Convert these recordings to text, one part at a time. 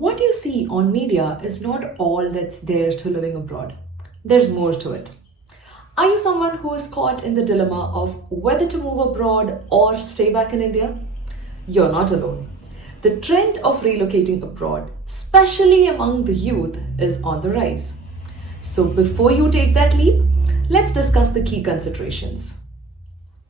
What you see on media is not all that's there to living abroad. There's more to it. Are you someone who is caught in the dilemma of whether to move abroad or stay back in India? You're not alone. The trend of relocating abroad, especially among the youth, is on the rise. So before you take that leap, let's discuss the key considerations.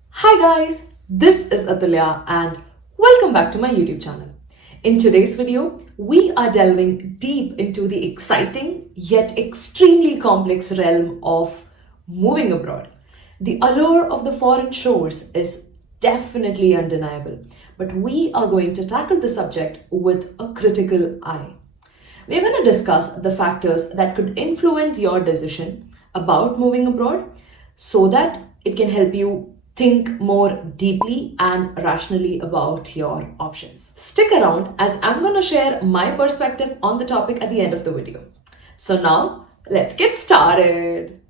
Hi guys, this is Athulya and welcome back to my YouTube channel. In today's video, we are delving deep into the exciting yet extremely complex realm of moving abroad. The allure of the foreign shores is definitely undeniable, but we are going to tackle the subject with a critical eye. We're going to discuss the factors that could influence your decision about moving abroad so that it can help you think more deeply and rationally about your options. Stick around as I'm going to share my perspective on the topic at the end of the video. So now, let's get started.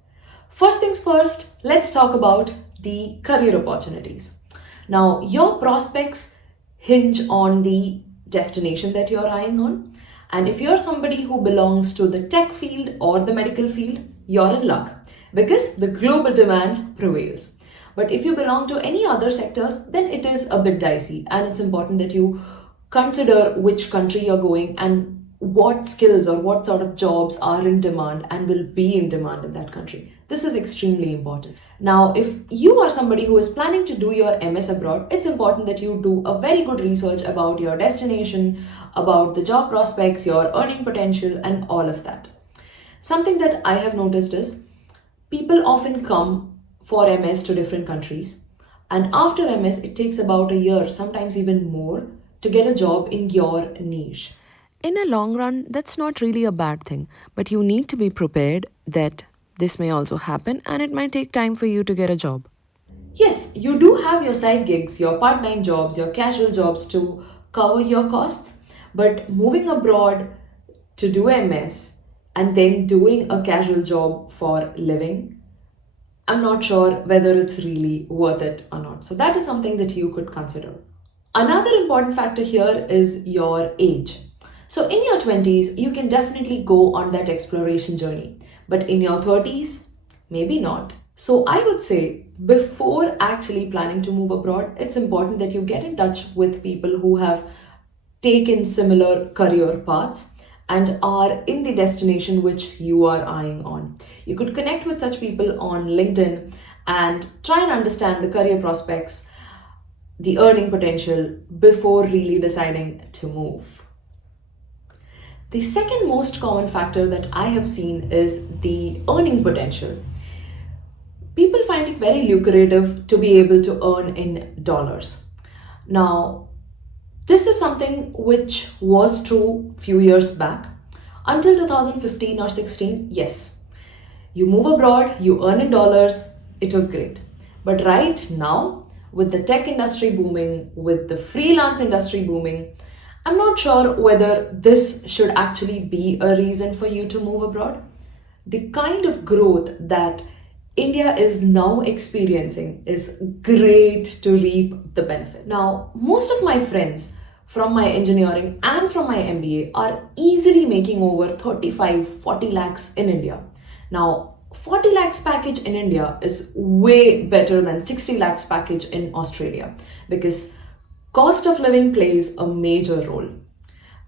First things first, let's talk about the career opportunities. Now, your prospects hinge on the destination that you're eyeing on. And if you're somebody who belongs to the tech field or the medical field, you're in luck because the global demand prevails. But if you belong to any other sectors, then it is a bit dicey, and it's important that you consider which country you're going and what skills or what sort of jobs are in demand and will be in demand in that country. This is extremely important. Now, if you are somebody who is planning to do your MS abroad, it's important that you do a very good research about your destination, about the job prospects, your earning potential, and all of that. Something that I have noticed is people often come for MS to different countries, and after MS, it takes about a year, sometimes even more, to get a job in your niche. In a long run, that's not really a bad thing, but you need to be prepared that this may also happen and it might take time for you to get a job. Yes, you do have your side gigs, your part-time jobs, your casual jobs to cover your costs, but moving abroad to do MS and then doing a casual job for living, I'm not sure whether it's really worth it or not. So that is something that you could consider. Another important factor here is your age. So in your 20s, you can definitely go on that exploration journey, but in your 30s, maybe not. So I would say before actually planning to move abroad, it's important that you get in touch with people who have taken similar career paths and are in the destination which you are eyeing on. You could connect with such people on LinkedIn and try and understand the career prospects, the earning potential before really deciding to move. The second most common factor that I have seen is the earning potential. People find it very lucrative to be able to earn in dollars. Now, this is something which was true few years back. Until 2015 or 16, yes. You move abroad, you earn in dollars, it was great. But right now, with the tech industry booming, with the freelance industry booming, I'm not sure whether this should actually be a reason for you to move abroad. The kind of growth that India is now experiencing is great to reap the benefits. Now, most of my friends from my engineering and from my MBA are easily making over 35-40 lakhs in India. Now, 40 lakhs package in India is way better than 60 lakhs package in Australia because cost of living plays a major role.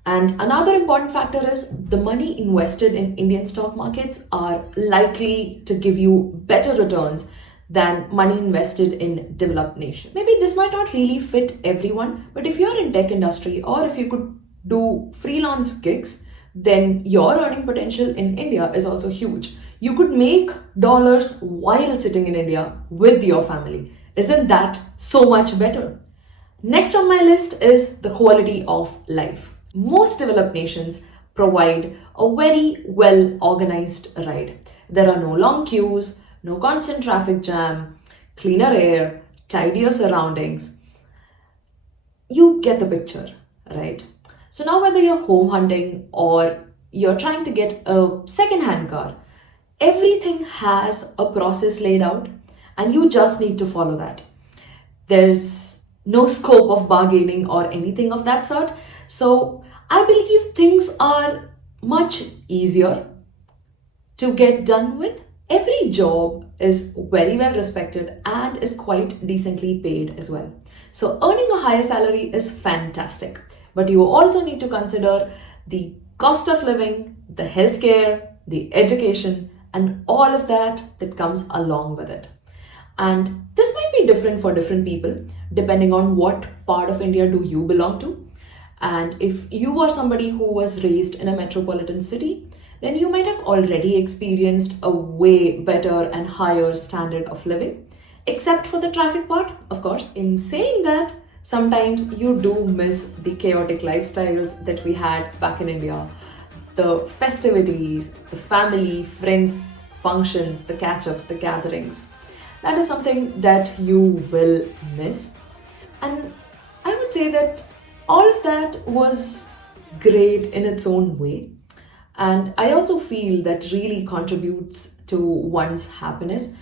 And another important factor is the money invested in Indian stock markets are likely to give you better returns than money invested in developed nations. Maybe this might not really fit everyone, but if you're in tech industry or if you could do freelance gigs, then your earning potential in India is also huge. You could make dollars while sitting in India with your family. Isn't that so much better? Next on my list is the quality of life. Most developed nations provide a very well organized ride. There are no long queues, no constant traffic jam, cleaner air, tidier surroundings. You get the picture, right? So now whether you're home hunting or you're trying to get a second-hand car, everything has a process laid out and you just need to follow that. There's no scope of bargaining or anything of that sort. So I believe things are much easier to get done with. Every job is very well respected and is quite decently paid as well. So, earning a higher salary is fantastic, but you also need to consider the cost of living, the healthcare, the education, and all of that comes along with it. And this might be different for different people depending on what part of India do you belong to. And if you are somebody who was raised in a metropolitan city, then you might have already experienced a way better and higher standard of living, except for the traffic part, of course. In saying that, sometimes you do miss the chaotic lifestyles that we had back in India, the festivities, the family, friends, functions, the catch ups, the gatherings. That is something that you will miss. And I would say that all of that was great in its own way. And I also feel that really contributes to one's happiness.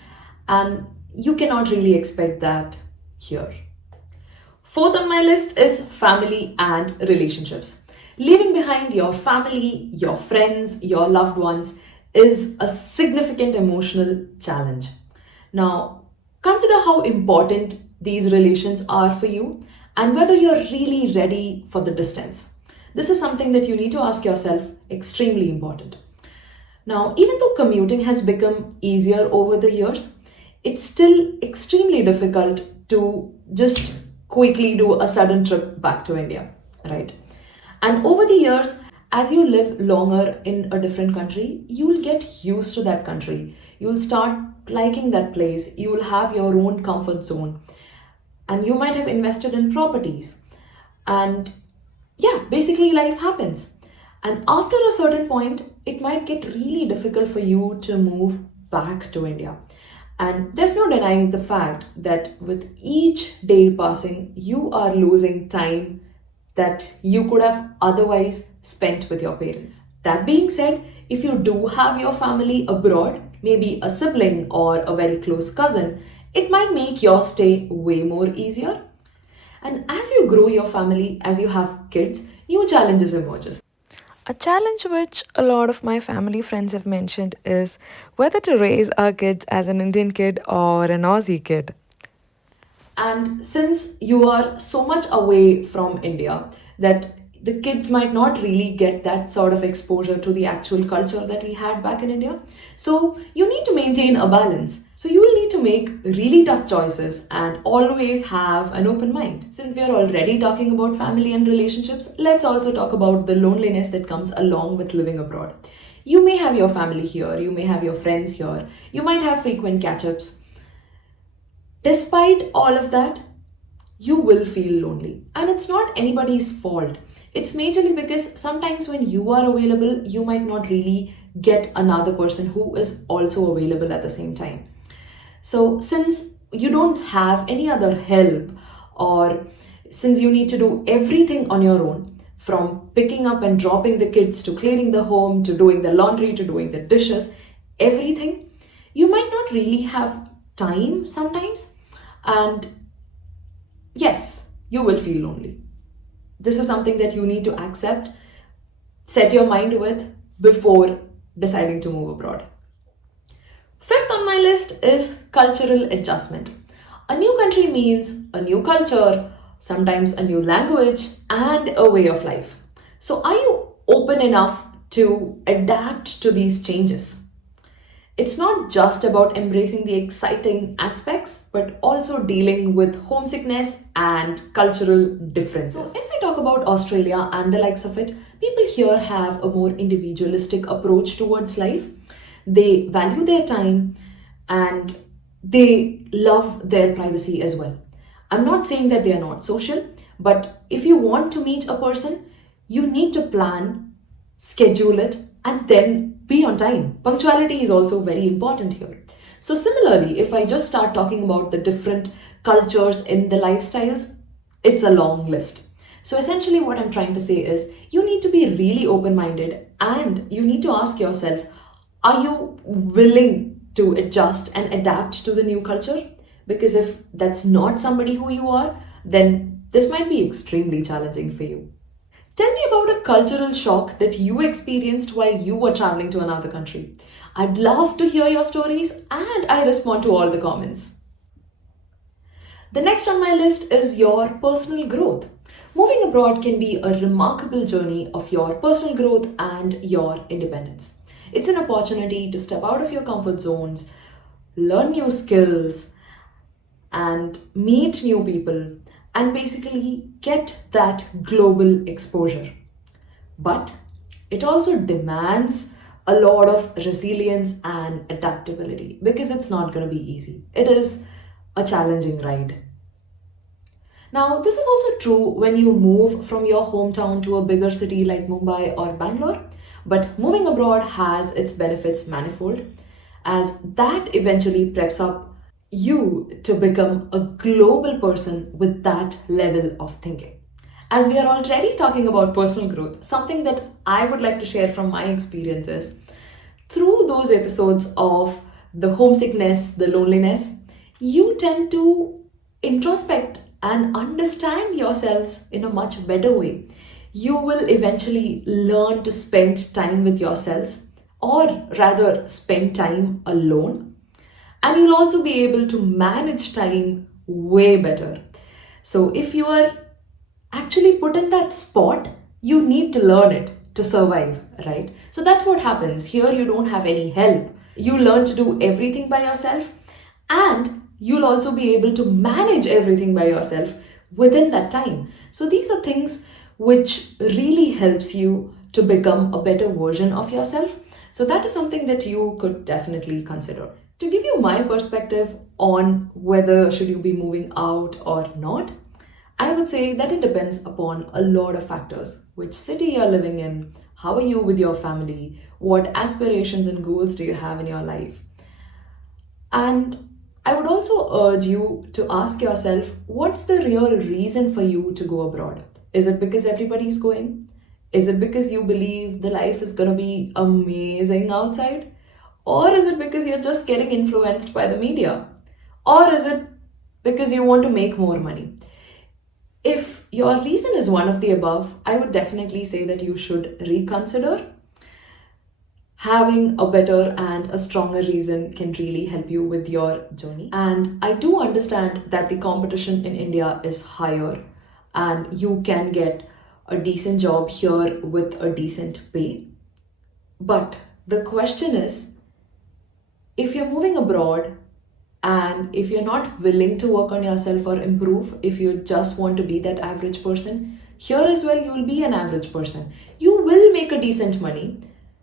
And you cannot really expect that here. Fourth on my list is family and relationships. Leaving behind your family, your friends, your loved ones is a significant emotional challenge. Now, consider how important these relations are for you and whether you're really ready for the distance. This is something that you need to ask yourself, extremely important. Now, even though commuting has become easier over the years, it's still extremely difficult to just quickly do a sudden trip back to India, right? And over the years, as you live longer in a different country, you will get used to that country. You will start liking that place. You will have your own comfort zone. And you might have invested in properties. And yeah, basically life happens. And after a certain point, it might get really difficult for you to move back to India. And there's no denying the fact that with each day passing, you are losing time that you could have otherwise spent with your parents. That being said, if you do have your family abroad, maybe a sibling or a very close cousin, it might make your stay way more easier. And as you grow your family, as you have kids, new challenges emerges. A challenge which a lot of my family friends have mentioned is whether to raise our kids as an Indian kid or an Aussie kid. And since you are so much away from India, that the kids might not really get that sort of exposure to the actual culture that we had back in India. So you need to maintain a balance. So you will need to make really tough choices and always have an open mind. Since we are already talking about family and relationships, let's also talk about the loneliness that comes along with living abroad. You may have your family here, you may have your friends here, you might have frequent catch ups. Despite all of that, you will feel lonely. And it's not anybody's fault. It's majorly because sometimes when you are available, you might not really get another person who is also available at the same time. So, since you don't have any other help, or since you need to do everything on your own, from picking up and dropping the kids to cleaning the home to doing the laundry to doing the dishes, everything, you might not really have time sometimes. And yes, you will feel lonely. This is something that you need to accept, set your mind with before deciding to move abroad. Fifth on my list is cultural adjustment. A new country means a new culture, sometimes a new language, and a way of life. So, are you open enough to adapt to these changes? It's not just about embracing the exciting aspects, but also dealing with homesickness and cultural differences. So, if I talk about Australia and the likes of it, people here have a more individualistic approach towards life. They value their time and they love their privacy as well. I'm not saying that they are not social, but if you want to meet a person, you need to plan, schedule it, and then be on time. Punctuality is also very important here. So, similarly, if I just start talking about the different cultures in the lifestyles, it's a long list. So, essentially, what I'm trying to say is you need to be really open minded and you need to ask yourself, are you willing to adjust and adapt to the new culture? Because if that's not somebody who you are, then this might be extremely challenging for you. Tell me about a cultural shock that you experienced while you were traveling to another country. I'd love to hear your stories and I respond to all the comments. The next on my list is your personal growth. Moving abroad can be a remarkable journey of your personal growth and your independence. It's an opportunity to step out of your comfort zones, learn new skills, and meet new people, and basically get that global exposure. But it also demands a lot of resilience and adaptability because it's not going to be easy. It is a challenging ride. Now, this is also true when you move from your hometown to a bigger city like Mumbai or Bangalore, but moving abroad has its benefits manifold, as that eventually preps up you to become a global person with that level of thinking. As we are already talking about personal growth, something that I would like to share from my experiences through those episodes of the homesickness, the loneliness, you tend to introspect and understand yourselves in a much better way. You will eventually learn to spend time with yourselves, or rather, spend time alone. And you'll also be able to manage time way better. So, if you are actually put in that spot, you need to learn it to survive, right? So that's what happens. Here, you don't have any help. You learn to do everything by yourself, and you'll also be able to manage everything by yourself within that time. So these are things which really helps you to become a better version of yourself. So that is something that you could definitely consider. To give you my perspective on whether should you be moving out or not, I would say that it depends upon a lot of factors. Which city you're living in, how are you with your family, what aspirations and goals do you have in your life. And I would also urge you to ask yourself, what's the real reason for you to go abroad? Is it because everybody's going? Is it because you believe the life is going to be amazing outside? Or is it because you're just getting influenced by the media? Or is it because you want to make more money? If your reason is one of the above, I would definitely say that you should reconsider. Having a better and a stronger reason can really help you with your journey. And I do understand that the competition in India is higher and you can get a decent job here with a decent pay. But the question is, if you're moving abroad and if you're not willing to work on yourself or improve, if you just want to be that average person, here as well you'll be an average person. You will make a decent money.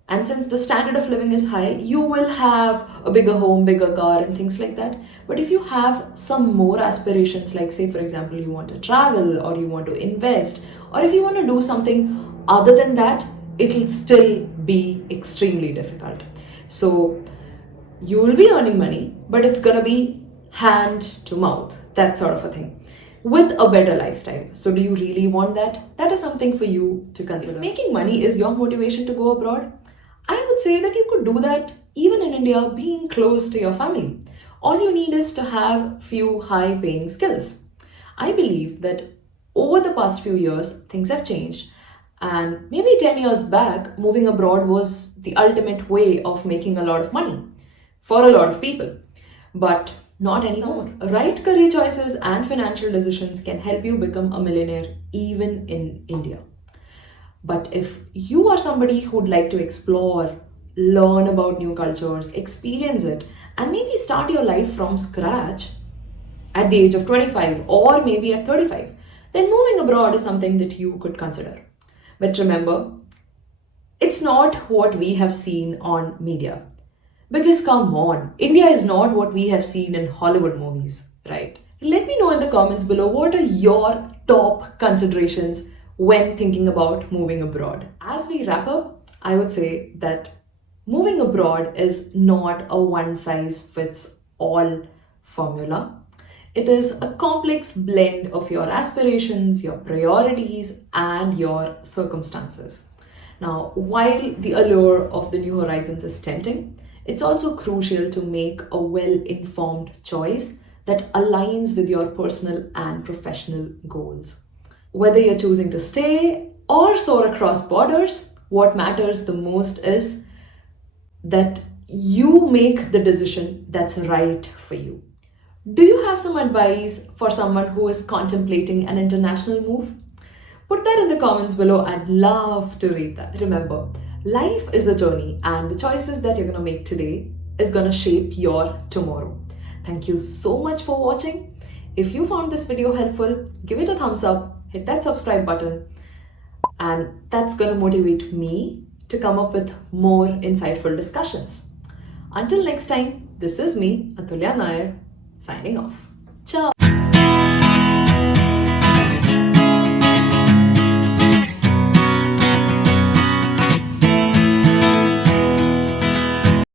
And since the standard of living is high, you will have a bigger home, bigger car, and things like that. But if you have some more aspirations, like, say, for example, you want to travel or you want to invest, or if you want to do something other than that, it'll still be extremely difficult. So, you will be earning money, but it's gonna be hand to mouth, that sort of a thing, with a better lifestyle. So, do you really want that? That is something for you to consider. If making money is your motivation to go abroad, I would say that you could do that even in India, being close to your family. All you need is to have few high paying skills. I believe that over the past few years, things have changed. And maybe 10 years back, moving abroad was the ultimate way of making a lot of money for a lot of people. But not anymore. Right career choices and financial decisions can help you become a millionaire even in India. But if you are somebody who'd like to explore, learn about new cultures, experience it, and maybe start your life from scratch at the age of 25 or maybe at 35, then moving abroad is something that you could consider. But remember, it's not what we have seen on media. Because come on, India is not what we have seen in Hollywood movies, right? Let me know in the comments below what are your top considerations when thinking about moving abroad. As we wrap up, I would say that moving abroad is not a one size fits all formula. It is a complex blend of your aspirations, your priorities, and your circumstances. Now, while the allure of the new horizons is tempting, it's also crucial to make a well informed choice that aligns with your personal and professional goals. Whether you're choosing to stay or soar across borders, what matters the most is that you make the decision that's right for you. Do you have some advice for someone who is contemplating an international move? Put that in the comments below. I'd love to read that. Remember, life is a journey, and the choices that you're going to make today is going to shape your tomorrow. Thank you so much for watching. If you found this video helpful, give it a thumbs up, hit that subscribe button, and that's going to motivate me to come up with more insightful discussions. Until next time, this is me, Athulya Nair, signing off. Ciao.